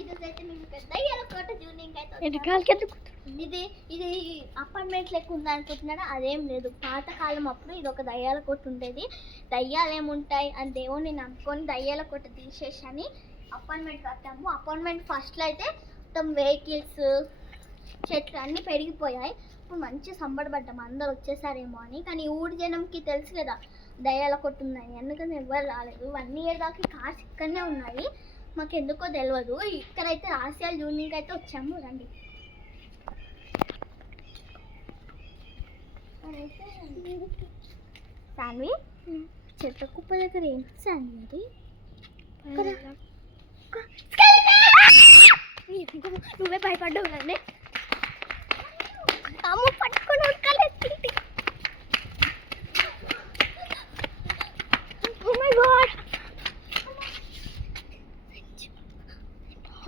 ఈరోజు అయితే మేము ఇక్కడ దయ్యాల కోట జూనింగ్ అయితే ఇది ఇది అపార్ట్మెంట్ లెక్క ఉందనుకుంటున్నారా? అదేం లేదు. పాతకాలం అప్పుడు ఇది ఒక దయ్యాల కోట ఉండేది. దయ్యాలు ఏముంటాయి అని దేవుడిని నమ్ముకొని దయ్యాల కోట తీసేసని అపార్ట్మెంట్ కట్టాము. అపార్ట్మెంట్ ఫస్ట్లో అయితే మొత్తం వెహికల్స్ చెట్లు అన్నీ పెరిగిపోయాయి. ఇప్పుడు మంచి సంబరపడ్డాము అందరు వచ్చేసారేమో అని. కానీ ఊరి జనంకి తెలుసు కదా దయ్యాల కొట్టు ఉందని, అందుకని ఎవరు రాలేదు. 1 year దాకా కార్స్ ఇక్కడనే ఉన్నాయి. మాకు ఎందుకో తెలియదు. ఇక్కడైతే ఆసియా జూనింగ్ అయితే వచ్చాము. రండి. శాన్వి చెట్ల కుప్ప దగ్గర ఏంటి శాన్వి? అది నువ్వే భయపడ్డావు రండి. అమ్మ పట్టుకొని ఉడకలేదు. Oh my god.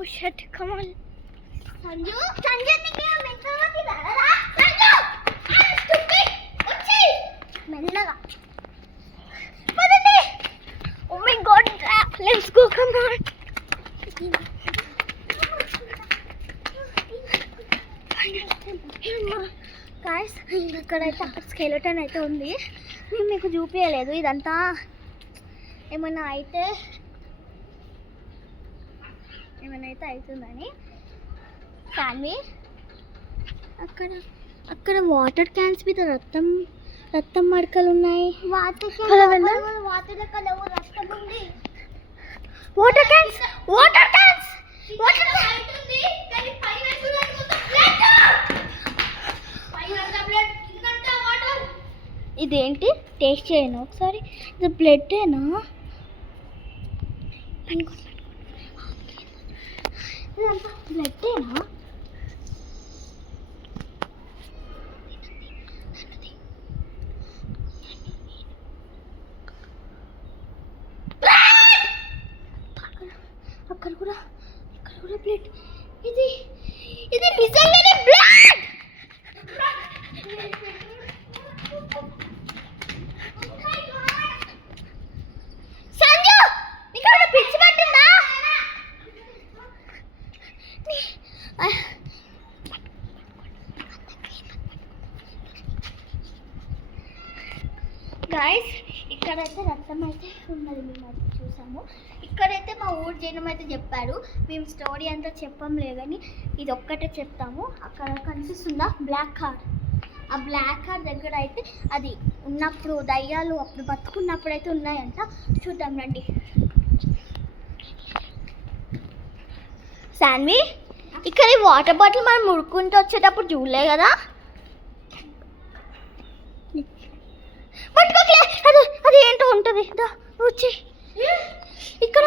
Oh shit, come on. Sanju nikki mentalaki rara. Sanju! I'm stupid. Uchi. Mellaga. Padandi. Oh my god. Let's go, come on. Guys ఇక్కడైతే స్కెలిటన్ అయితే ఉంది. మేము మీకు చూపించలేదు. ఇదంతా ఏమైనా అయితే అవుతుందని. కానీ అక్కడ వాటర్ క్యాన్స్ మీద రక్తం మడకలు ఉన్నాయి. వాటర్ క్యాన్స్ ఇదేంటి టేస్ట్ చేయను ఒకసారి. ఇది బ్లడ్డేనా? ఇదంతా బ్లడ్డేనా? అక్కడ కూడా బ్లడ్. ఇది నిజంగానే బ్లడ్. సంజు ఇక్కడ పిచ్చి పట్టిందా? గాయస్ ఇక్కడైతే రక్తం అయితే ఉన్నది. మేము అయితే చూసాము. ఇక్కడైతే మా ఊరు జనం అయితే చెప్పారు. మేము స్టోరీ అంతా చెప్పంలే కానీ ఇది ఒక్కటే చెప్తాము. అక్కడ కనిపిస్తుందా బ్లాక్ కార్? ఆ బ్లాక్ కార్ దగ్గర అయితే అది ఉన్నప్పుడు దయ్యాలు అప్పుడు బతుకున్నప్పుడు అయితే ఉన్నాయంట. చూద్దాం రండి. శాన్వి ఇక్కడ వాటర్ బాటిల్ మనం ముడుకుంటూ వచ్చేటప్పుడు చూడలే కదా? అది ఏంటో ఉంటుంది. వచ్చి ఇక్కడ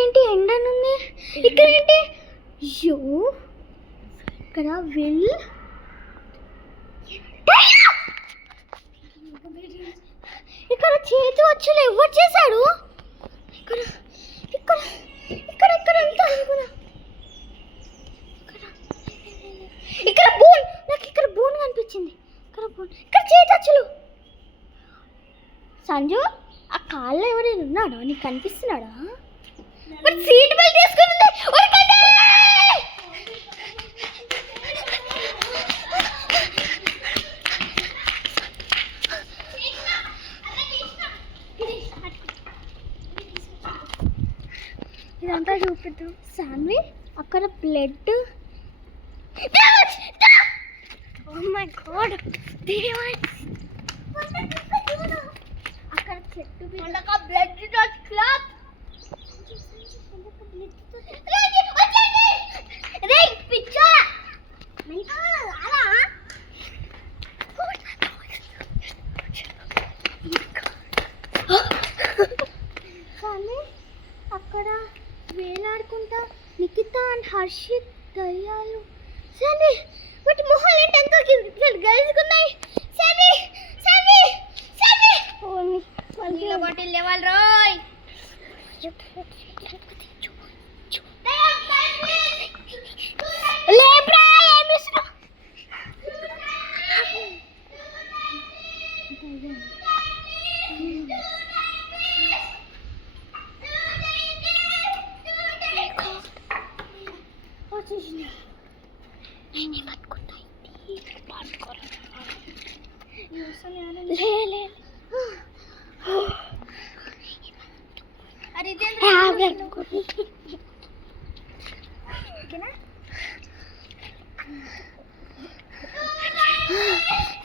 ఏంటి ఎండనుంది? ఇక్కడ ఏంటి? అయ్యో ఇక్కడ ఇక్కడ చేతి వచ్చులు ఎవరు చేశాడు? ఇక్కడ ఎంత ఇక్కడ బోన్, నాకు ఇక్కడ బోన్ కనిపించింది. ఇక్కడ చేతి వచ్చులు. సంజు ఆ కాళ్ళలో ఎవరైనా ఉన్నాడా? నీకు కనిపిస్తున్నాడా? మరి సీట్ బెల్ట్ తీసుకుని ఇదంతా చూపిద్దాం. శాన్వి అక్కడ బ్లడ్. Oh my god. అక్కడ చెట్టు బ్లడ్ క్లాత్. కానీ అక్కడ వేలాడుకుంటా నిఖితా అండ్ హర్షిత్ దయ్యాలు. సరే వాటి మొహాలు ఏంటి ఎంత గలుసుకున్నాయి? సరే బాటిల్ లేవాలి రోయ్.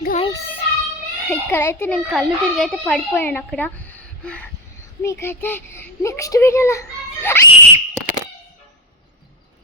గైస్ ఇక్కడైతే నేను కళ్ళు తిరిగి అయితే పడిపోయాను అక్కడ. మీకైతే నెక్స్ట్ వీడియోలో